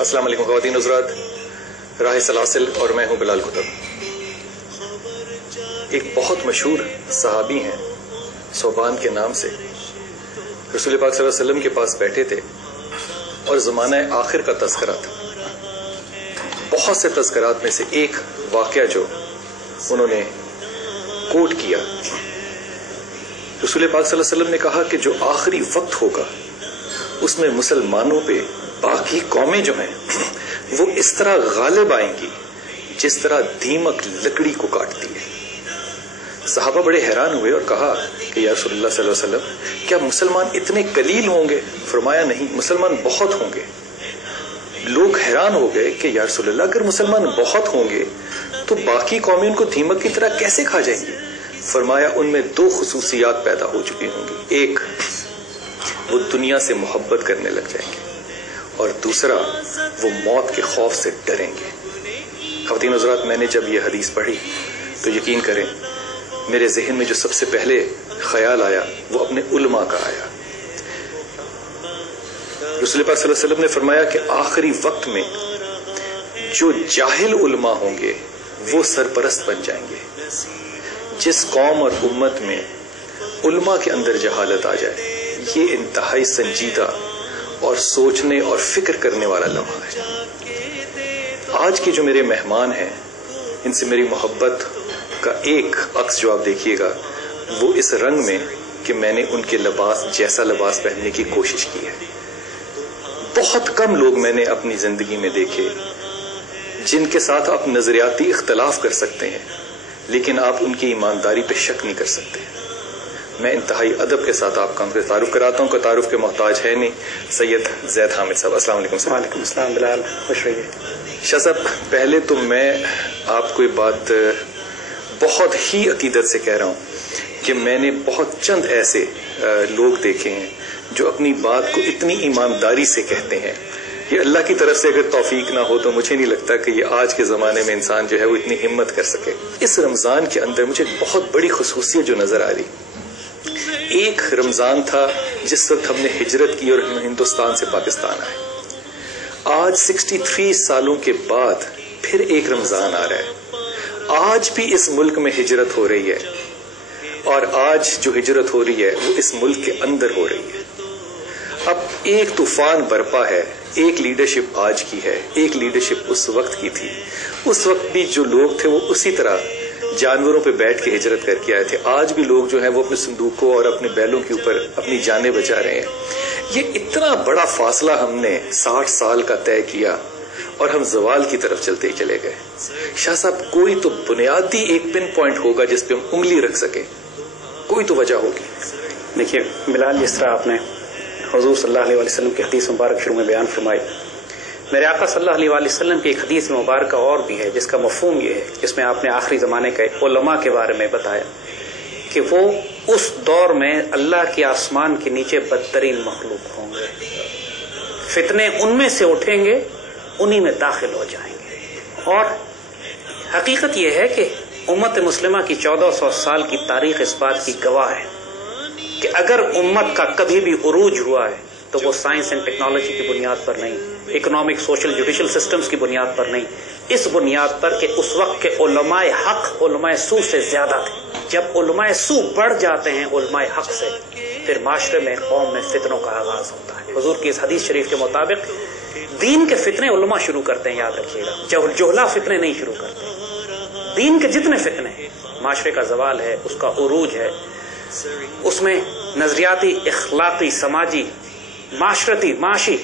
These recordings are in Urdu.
السلام علیکم خواتین حضرات، راہ سلاسل اور میں ہوں بلال کتب۔ ایک بہت مشہور صحابی ہیں صوبان کے نام سے، رسول پاک صلی اللہ علیہ وسلم کے پاس بیٹھے تھے اور زمانہ آخر کا تذکرہ تھا۔ بہت سے تذکرات میں سے ایک واقعہ جو انہوں نے کوٹ کیا، رسول پاک صلی اللہ علیہ وسلم نے کہا کہ جو آخری وقت ہوگا اس میں مسلمانوں پہ باقی قومیں جو ہیں وہ اس طرح غالب آئیں گی جس طرح دیمک لکڑی کو کاٹتی ہے۔ صحابہ بڑے حیران ہوئے اور کہا کہ یا رسول اللہ صلی اللہ علیہ وسلم، کیا مسلمان اتنے قلیل ہوں گے؟ فرمایا نہیں، مسلمان بہت ہوں گے۔ لوگ حیران ہو گئے کہ یا رسول اللہ اگر مسلمان بہت ہوں گے تو باقی قومیں ان کو دیمک کی طرح کیسے کھا جائیں گی؟ فرمایا ان میں دو خصوصیات پیدا ہو چکی ہوں گی، ایک وہ دنیا سے محبت کرنے لگ جائیں گے اور دوسرا وہ موت کے خوف سے ڈریں گے۔ خواتین حضرات، میں نے جب یہ حدیث پڑھی تو یقین کریں میرے ذہن میں جو سب سے پہلے خیال آیا وہ اپنے علماء کا آیا۔ رسول پاک صلی اللہ علیہ وسلم نے فرمایا کہ آخری وقت میں جو جاہل علماء ہوں گے وہ سرپرست بن جائیں گے۔ جس قوم اور امت میں علماء کے اندر جہالت آ جائے، یہ انتہائی سنجیدہ اور سوچنے اور فکر کرنے والا لمحہ ہے۔ آج کے جو میرے مہمان ہیں ان سے میری محبت کا ایک عکس جو آپ دیکھیے گا وہ اس رنگ میں کہ میں نے ان کے لباس جیسا لباس پہننے کی کوشش کی ہے۔ بہت کم لوگ میں نے اپنی زندگی میں دیکھے جن کے ساتھ آپ نظریاتی اختلاف کر سکتے ہیں لیکن آپ ان کی ایمانداری پہ شک نہیں کر سکتے۔ میں انتہائی ادب کے ساتھ آپ کا ان کا تعارف کراتا ہوں کہ تعارف کے محتاج ہے نہیں، سید زید حامد صاحب۔ السلام علیکم۔ وعلیکم السلام بلال، خوش رہیے۔ شاہ صاحب، پہلے تو میں آپ کو یہ بات بہت ہی عقیدت سے کہہ رہا ہوں کہ میں نے بہت چند ایسے لوگ دیکھے ہیں جو اپنی بات کو اتنی ایمانداری سے کہتے ہیں۔ یہ اللہ کی طرف سے اگر توفیق نہ ہو تو مجھے نہیں لگتا کہ یہ آج کے زمانے میں انسان جو ہے وہ اتنی ہمت کر سکے۔ اس رمضان کے اندر مجھے بہت بڑی خصوصیت جو نظر آ رہی، ایک رمضان تھا جس وقت ہم نے ہجرت کی اور ہم ہندوستان سے پاکستان آئے۔ آج 63 سالوں کے بعد پھر ایک رمضان آ رہا ہے۔ آج بھی اس ملک میں ہجرت ہو رہی ہے اور آج جو ہجرت ہو رہی ہے وہ اس ملک کے اندر ہو رہی ہے۔ اب ایک طوفان برپا ہے، ایک لیڈرشپ آج کی ہے، ایک لیڈرشپ اس وقت کی تھی۔ اس وقت بھی جو لوگ تھے وہ اسی طرح جانوروں پہ بیٹھ کے ہجرت کر کے آئے تھے۔ آج بھی لوگ جو ہیں وہ اپنے صندوقوں اور اپنے بیلوں کے اوپر اپنی جانیں بچا رہے ہیں۔ یہ اتنا بڑا فاصلہ ہم نے 60 سال کا طے کیا اور ہم زوال کی طرف چلتے ہی چلے گئے۔ شاہ صاحب، کوئی تو بنیادی ایک پن پوائنٹ ہوگا جس پہ ہم انگلی رکھ سکیں، کوئی تو وجہ ہوگی۔ دیکھیے بلال، جس طرح آپ نے حضور صلی اللہ علیہ وسلم کی حدیث مبارک شروع میں بیان فرمائی، میرے آقا صلی اللہ علیہ وسلم کی ایک حدیث مبارکہ اور بھی ہے جس کا مفہوم یہ ہے، جس میں آپ نے آخری زمانے کے علماء کے بارے میں بتایا کہ وہ اس دور میں اللہ کے آسمان کے نیچے بدترین مخلوق ہوں گے، فتنے ان میں سے اٹھیں گے، انہی میں داخل ہو جائیں گے۔ اور حقیقت یہ ہے کہ امت مسلمہ کی 1400 سال کی تاریخ اس بات کی گواہ ہے کہ اگر امت کا کبھی بھی عروج ہوا ہے تو وہ سائنس اینڈ ٹیکنالوجی کی بنیاد پر نہیں، اکنامک، سوشل، جوڈیشل سسٹمز کی بنیاد پر نہیں، اس بنیاد پر کہ اس وقت کے علماء حق علماء سو سے زیادہ تھے۔ جب علماء سو بڑھ جاتے ہیں علماء حق سے، پھر معاشرے میں، قوم میں فتنوں کا آغاز ہوتا ہے۔ حضور کی اس حدیث شریف کے مطابق دین کے فتنے علماء شروع کرتے ہیں، یاد رکھیے گا، جہلا فتنے نہیں شروع کرتے۔ دین کے جتنے فتنے ہیں، معاشرے کا زوال ہے، اس کا عروج ہے، اس میں نظریاتی، اخلاقی، سماجی، معاشرتی، معاشی،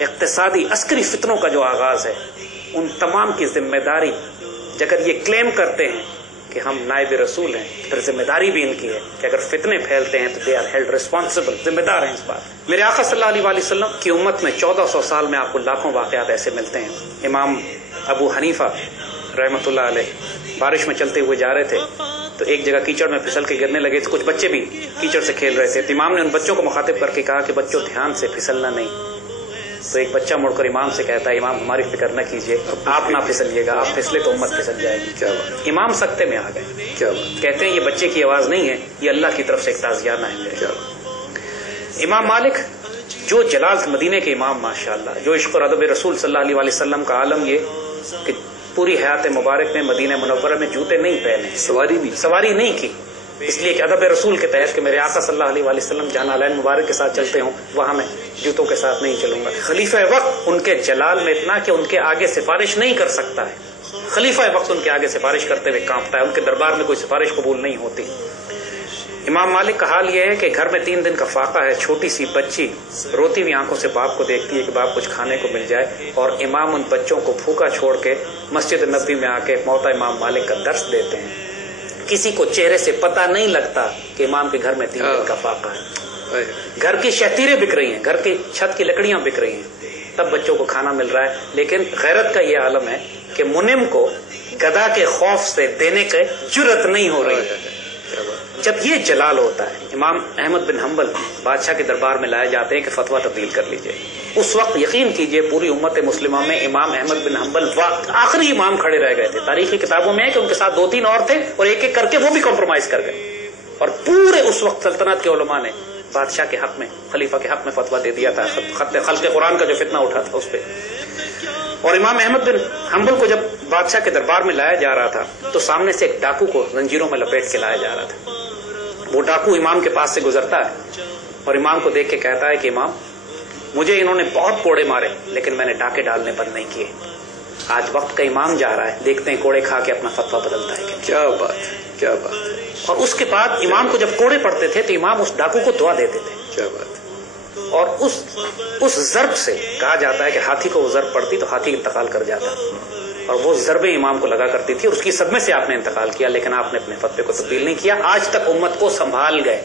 اقتصادی، عسکری فتنوں کا جو آغاز ہے، ان تمام کی ذمہ داری، اگر یہ کلیم کرتے ہیں کہ ہم نائب رسول ہیں، پھر ذمہ داری بھی ان کی ہے کہ اگر فتنے پھیلتے ہیں تو دے آر ہیلڈ ریسپانسبل، ذمہ دار ہیں اس بات۔ میرے آقا صلی اللہ علیہ وسلم کی امت میں 1400 سال میں آپ کو لاکھوں واقعات ایسے ملتے ہیں۔ امام ابو حنیفہ رحمۃ اللہ علیہ بارش میں چلتے ہوئے جا رہے تھے تو ایک جگہ کیچڑ میں پھسل کے گرنے لگے، کچھ بچے بھی کیچڑ سے کھیل رہے تھے۔ امام نے ان بچوں کو مخاطب کر کے کہا کہ بچوں دھیان سے پھسلنا نہیں۔ تو ایک بچہ مڑ کر امام سے کہتا ہے، امام ہماری فکر نہ کیجیے، آپ نہ پھسلیے گا، آپ پھسلے تو امت پھسل جائے گی۔ کیا بات، امام سکتے میں آ گئے۔ کیا بات، کہتے ہیں یہ بچے کی آواز نہیں ہے، یہ اللہ کی طرف سے ایک تعزیانہ ہے۔ کیا بات۔ امام مالک جو جلال مدینے کے امام ماشاءاللہ، جو عشق اور ادب رسول صلی اللہ علیہ وسلم کا عالم یہ کہ پوری حیات مبارک میں مدینہ منورہ میں جوتے نہیں پہنے، سواری نہیں کی، اس لیے کہ ادب رسول کے تحت کہ میرے آقا صلی اللہ علیہ وسلم جہاں نالین مبارک کے ساتھ چلتے ہوں وہاں میں جوتوں کے ساتھ نہیں چلوں گا۔ خلیفہ وقت ان کے جلال میں اتنا کہ ان کے آگے سفارش نہیں کر سکتا ہے، خلیفہ وقت ان کے آگے سفارش کرتے ہوئے کانپتا ہے، ان کے دربار میں کوئی سفارش قبول نہیں ہوتی۔ امام مالک کا حال یہ ہے کہ گھر میں 3 دن کا فاقہ ہے، چھوٹی سی بچی روتی ہوئی آنکھوں سے باپ کو دیکھتی ہے کہ باپ کچھ کھانے کو مل جائے، اور امام ان بچوں کو بھوکا چھوڑ کے مسجد نبوی میں آ کے موطا امام مالک کا درس دیتے ہیں۔ کسی کو چہرے سے پتہ نہیں لگتا کہ امام کے گھر میں 3 دن کا فاقہ ہے۔ گھر کی شتیریں بک رہی ہیں، گھر کی چھت کی لکڑیاں بک رہی ہیں، تب بچوں کو کھانا مل رہا ہے۔ لیکن غیرت کا یہ عالم ہے کہ منم کو گدا کے خوف سے دینے کے جرت نہیں ہو رہی ہے۔ جب یہ جلال ہوتا ہے، امام احمد بن حنبل بادشاہ کے دربار میں لائے جاتے ہیں کہ فتویٰ تبدیل کر لیجئے۔ اس وقت یقین کیجئے پوری امت مسلمہ میں امام احمد بن حنبل آخری امام کھڑے رہ گئے تھے۔ تاریخی کتابوں میں ہے کہ ان کے ساتھ 2-3 اور تھے اور ایک ایک کر کے وہ بھی کمپرومائز کر گئے، اور پورے اس وقت سلطنت کے علماء نے بادشاہ کے حق میں، خلیفہ کے حق میں فتویٰ دے دیا تھا، خلق قرآن کا جو فتنہ اٹھا تھا اس پہ۔ اور امام احمد بن حنبل کو جب بادشاہ کے دربار میں لایا جا رہا تھا تو سامنے سے ایک ڈاکو کو زنجیروں میں لپیٹ کے لایا جا رہا تھا۔ وہ ڈاکو امام کے پاس سے گزرتا ہے اور امام کو دیکھ کے کہتا ہے کہ امام، مجھے انہوں نے بہت کوڑے مارے لیکن میں نے ڈاکے ڈالنے بند نہیں کیے۔ آج وقت کا امام جا رہا ہے، دیکھتے ہیں کوڑے کھا کے اپنا فتویٰ بدلتا ہے کہ کیا بات، کیا بات۔ اور اس کے بعد امام کو جب کوڑے پڑتے تھے تو امام اس ڈاکو کو دعا دیتے تھے۔ کیا بات۔ اور اس ضرب سے کہا جاتا ہے کہ ہاتھی کو وہ ضرب پڑتی تو ہاتھی انتقال کر جاتا، اور وہ ضربیں امام کو لگا کرتی تھی، اور اس کی صدمے سے آپ نے انتقال کیا، لیکن آپ نے اپنے فتوے کو تبدیل نہیں کیا، آج تک امت کو سنبھال گئے۔